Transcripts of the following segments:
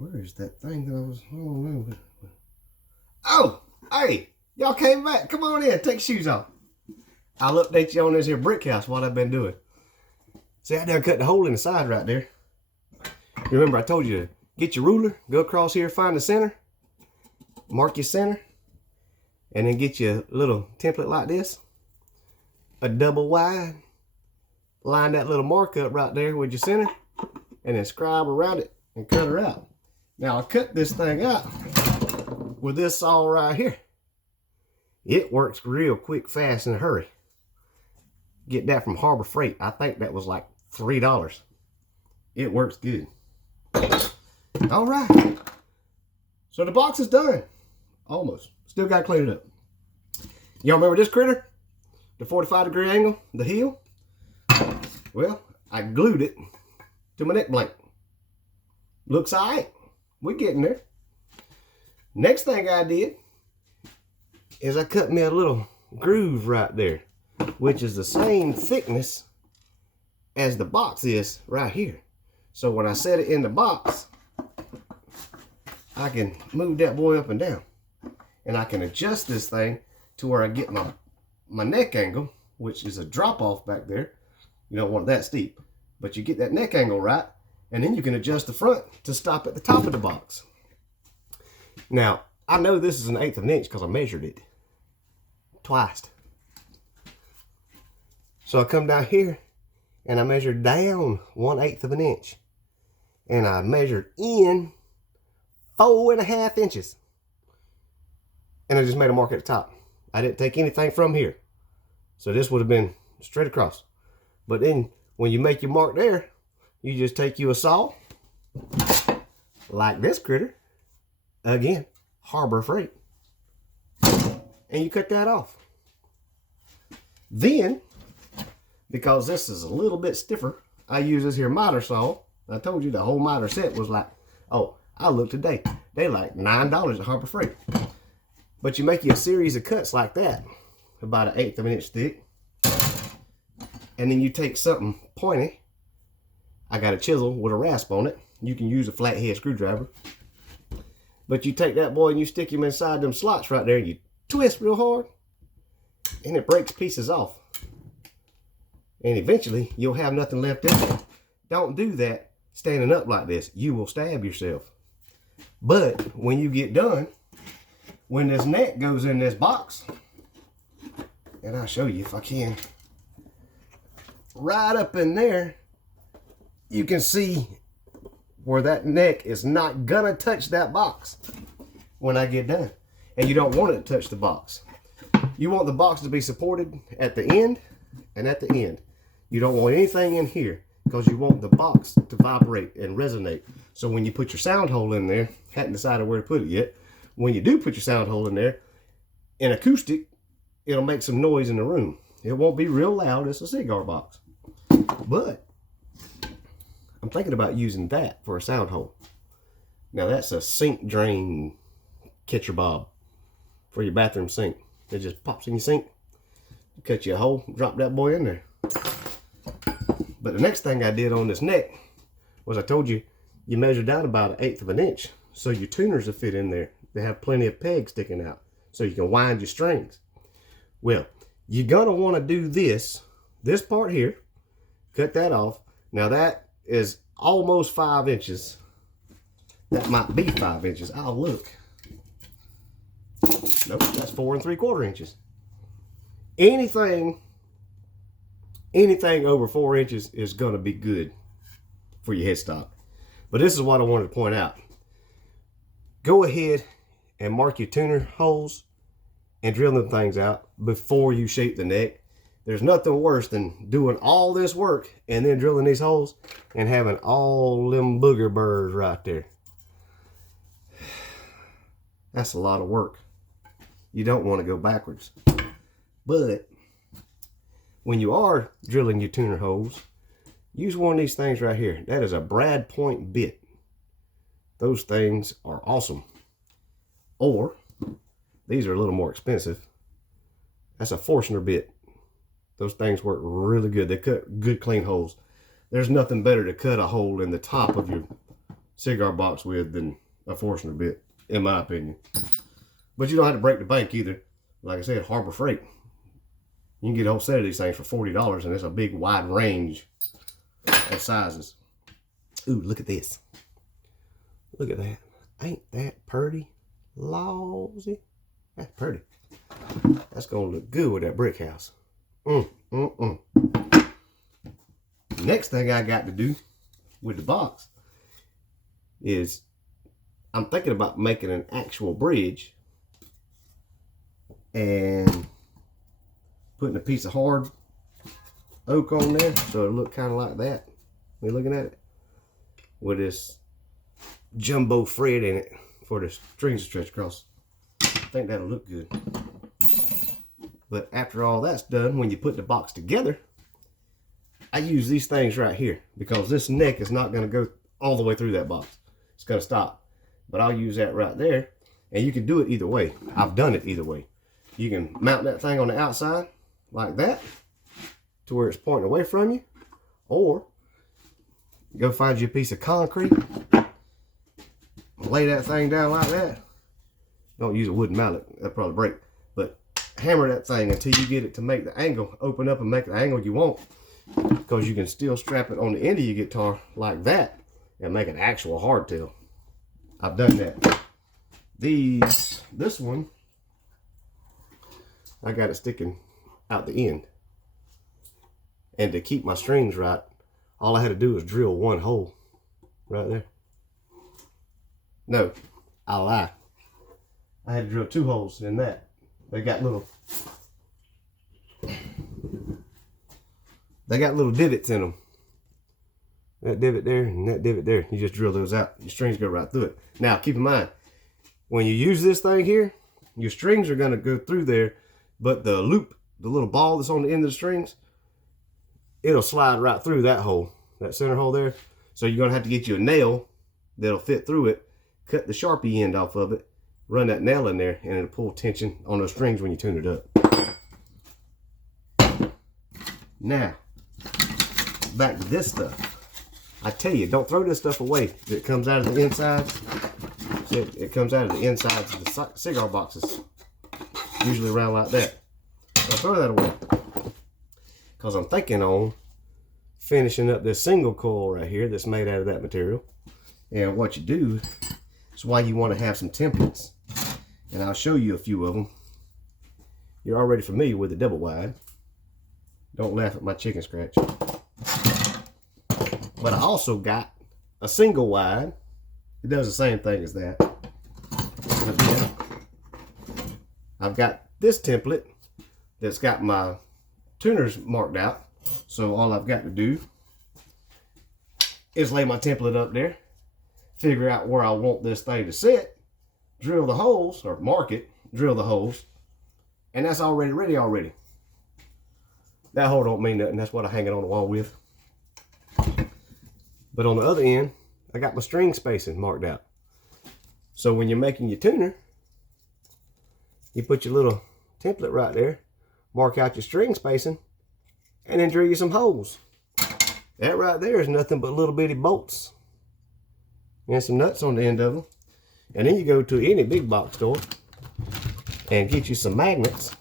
Where is that thing that I was, I don't know. Oh, hey, y'all came back. Come on in, take your shoes off. I'll update you on this here brick house, what I've been doing. See, I done cut the hole in the side right there. Remember I told you to get your ruler, go across here, find the center, mark your center, and then get you a little template like this, a double wide, line that little mark up right there with your center, and then scribe around it and cut her out. Now I cut this thing out with this saw right here. It works real quick, fast, in a hurry. Get that from Harbor Freight. I think that was like $3. It works good. All right. So the box is done. Almost. Still got to clean it up. Y'all remember this critter? The 45-degree angle, the heel? Well, I glued it to my neck blank. Looks all right. We're getting there. Next thing I did is I cut me a little groove right there, which is the same thickness as the box is right here. So when I set it in the box, I can move that boy up and down. And I can adjust this thing to where I get my neck angle, which is a drop off back there. You don't want it that steep, but you get that neck angle right, and then you can adjust the front to stop at the top of the box. Now, I know this is 1/8 of an inch because I measured it twice. So I come down here and I measured down 1/8 of an inch. And I measured in 4.5 inches. And I just made a mark at the top. I didn't take anything from here. So this would have been straight across. But then when you make your mark there, you just take you a saw, like this critter, again, Harbor Freight, and you cut that off. Then, because this is a little bit stiffer, I use this here miter saw. I told you the whole miter set was like, oh, I looked today, they like $9 at Harbor Freight. But you make you a series of cuts like that, about 1/8 of an inch thick, and then you take something pointy. I got a chisel with a rasp on it. You can use a flathead screwdriver. But you take that boy and you stick him inside them slots right there, and you twist real hard, and it breaks pieces off. And eventually, you'll have nothing left in there. Don't do that standing up like this. You will stab yourself. But when you get done, when this neck goes in this box, and I'll show you if I can, right up in there, you can see where that neck is not gonna touch that box when I get done. And you don't want it to touch the box. You want the box to be supported at the end and at the end. You don't want anything in here because you want the box to vibrate and resonate. So when you put your sound hole in there, hadn't decided where to put it yet, when you do put your sound hole in there, in acoustic, it'll make some noise in the room. It won't be real loud, it's a cigar box. But I'm thinking about using that for a sound hole. Now that's a sink drain catcher bob for your bathroom sink. It just pops in your sink, cut you a hole, drop that boy in there. But the next thing I did on this neck was I told you, you measure down about 1/8 of an inch. So your tuners will fit in there. They have plenty of pegs sticking out so you can wind your strings. Well, you're gonna wanna do this part here, cut that off. Now that is almost 5 inches. That might be 5 inches. I'll look. Nope, that's 4 3/4 inches. Anything over 4 inches is gonna be good for your headstock. But this is what I wanted to point out. Go ahead and mark your tuner holes and drill them things out before you shape the neck. There's nothing worse than doing all this work and then drilling these holes and having all them booger burrs right there. That's a lot of work. You don't want to go backwards. But when you are drilling your tuner holes, use one of these things right here. That is a Brad Point bit. Those things are awesome. Or, these are a little more expensive. That's a Forstner bit. Those things work really good. They cut good clean holes. There's nothing better to cut a hole in the top of your cigar box with than a Forstner bit, in my opinion. But you don't have to break the bank either. Like I said, Harbor Freight. You can get a whole set of these things for $40, and it's a big wide range of sizes. Ooh, look at this. Look at that. Ain't that pretty? Lawsy. That's pretty. That's gonna look good with that brick house. Next thing I got to do with the box is I'm thinking about making an actual bridge and putting a piece of hard oak on there so it'll look kind of like that. We're looking at it with this jumbo thread in it for the strings to stretch across. I think that'll look good. But after all that's done, when you put the box together, I use these things right here because this neck is not going to go all the way through that box. It's going to stop. But I'll use that right there. And you can do it either way. I've done it either way. You can mount that thing on the outside like that to where it's pointing away from you. Or go find you a piece of concrete. Lay that thing down like that. Don't use a wooden mallet. That'll probably break. But hammer that thing until you get it to make the angle. Open up and make the angle you want. Because you can still strap it on the end of your guitar like that and make an actual hardtail. I've done that. This one, I got it sticking out the end. And to keep my strings right, all I had to do was drill one hole right there. No, I lie. I had to drill 2 holes in that. They got little divots in them. That divot there and that divot there. You just drill those out. Your strings go right through it. Now, keep in mind, when you use this thing here, your strings are going to go through there, but the loop, the little ball that's on the end of the strings, it'll slide right through that hole, that center hole there. So you're going to have to get you a nail that'll fit through it, cut the Sharpie end off of it, run that nail in there, and it'll pull tension on those strings when you tune it up. Now, back to this stuff. I tell you, don't throw this stuff away. It comes out of the insides. It comes out of the insides of the cigar boxes. Usually around like that. Don't throw that away. Because I'm thinking on finishing up this single coil right here that's made out of that material. And what you do is why you want to have some templates. And I'll show you a few of them. You're already familiar with the double wide. Don't laugh at my chicken scratch. But I also got a single wide. It does the same thing as that. I've got this template that's got my tuners marked out. So all I've got to do is lay my template up there, figure out where I want this thing to sit, drill the holes, or mark it, drill the holes, and that's already ready already. That hole don't mean nothing. That's what I hang it on the wall with. But on the other end, I got my string spacing marked out. So when you're making your tuner, you put your little template right there, mark out your string spacing, and then drill you some holes. That right there is nothing but little bitty bolts and some nuts on the end of them. And then you go to any big box store and get you some magnets.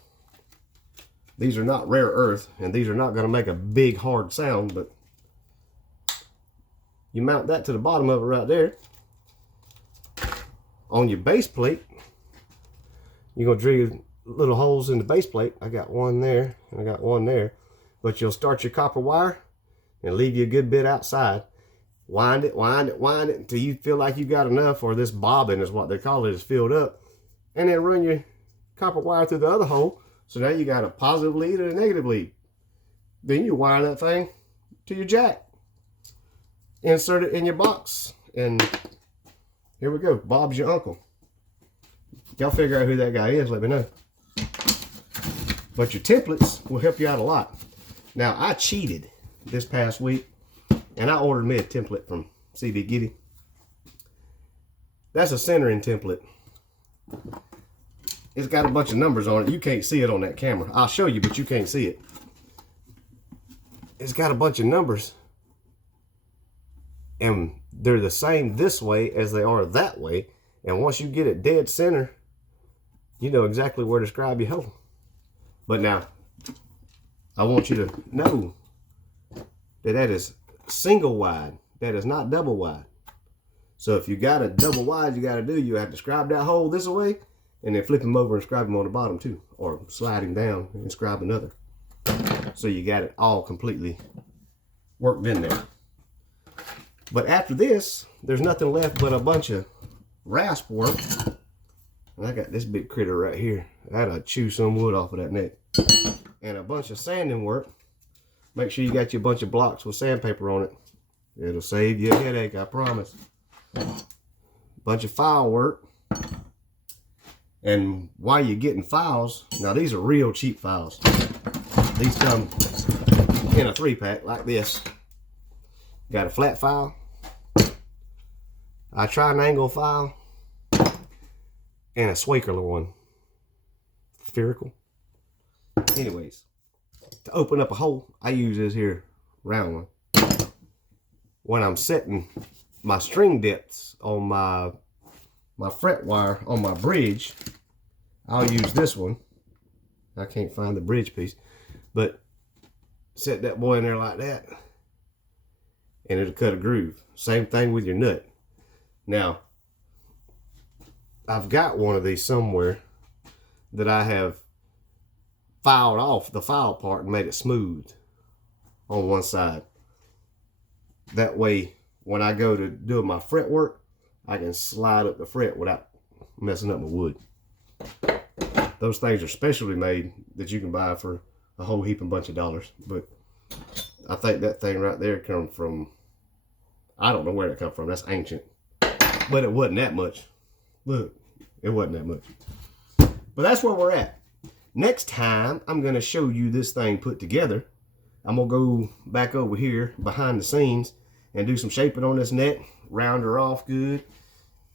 These are not rare earth, and these are not going to make a big hard sound, but you mount that to the bottom of it right there. On your base plate, you're going to drill little holes in the base plate. I got one there, and I got one there. But you'll start your copper wire and leave you a good bit outside. Wind it, wind it, wind it until you feel like you got enough, or this bobbin is what they call it, is filled up. And then run your copper wire through the other hole. So now you got a positive lead and a negative lead. Then you wire that thing to your jack. Insert it in your box. And here we go. Bob's your uncle. Y'all figure out who that guy is, let me know. But your templates will help you out a lot. Now, I cheated this past week, and I ordered me a template from CB Giddy. That's a centering template. It's got a bunch of numbers on it. You can't see it on that camera. I'll show you, but you can't see it. It's got a bunch of numbers. And they're the same this way as they are that way. And once you get it dead center, you know exactly where to scribe your hole. But now, I want you to know that that is single wide. That is not double wide. So if you got a double wide, you got to do, you have to scribe that hole this way, and then flip him over and scribe him on the bottom too, or slide him down and scribe another. So you got it all completely worked in there. But after this, there's nothing left but a bunch of rasp work. And I got this big critter right here. That'll chew some wood off of that neck. And a bunch of sanding work. Make sure you got your bunch of blocks with sandpaper on it. It'll save you a headache, I promise. Bunch of file work. And while you're getting files, now these are real cheap files. These come in a 3-pack like this. Got a flat file, a triangle file, and a spherical one. Spherical. Anyways, to open up a hole, I use this here round one. When I'm setting my string depths on my fret wire on my bridge, I'll use this one. I can't find the bridge piece, but set that boy in there like that, and it'll cut a groove. Same thing with your nut. Now, I've got one of these somewhere that I have filed off the file part and made it smooth on one side. That way, when I go to do my fret work, I can slide up the fret without messing up my wood. Those things are specially made that you can buy for a whole heap and bunch of dollars. But I think that thing right there come from, I don't know where that come from. That's ancient. But it wasn't that much. Look, it wasn't that much. But that's where we're at. Next time, I'm going to show you this thing put together. I'm going to go back over here behind the scenes and do some shaping on this neck. Round her off good.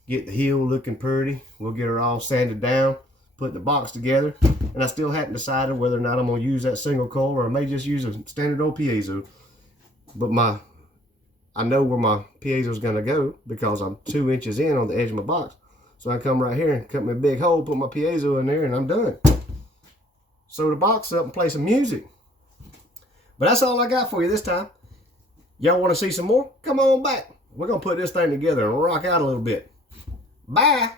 Get the heel looking pretty. We'll get her all sanded down. Put the box together. And I still hadn't decided whether or not I'm going to use that single coil or I may just use a standard old piezo. But I know where my piezo is going to go because I'm 2 inches in on the edge of my box. So I come right here and cut me a big hole, put my piezo in there, and I'm done. Sew the box up and play some music. But that's all I got for you this time. Y'all want to see some more? Come on back. We're going to put this thing together and rock out a little bit. Bye.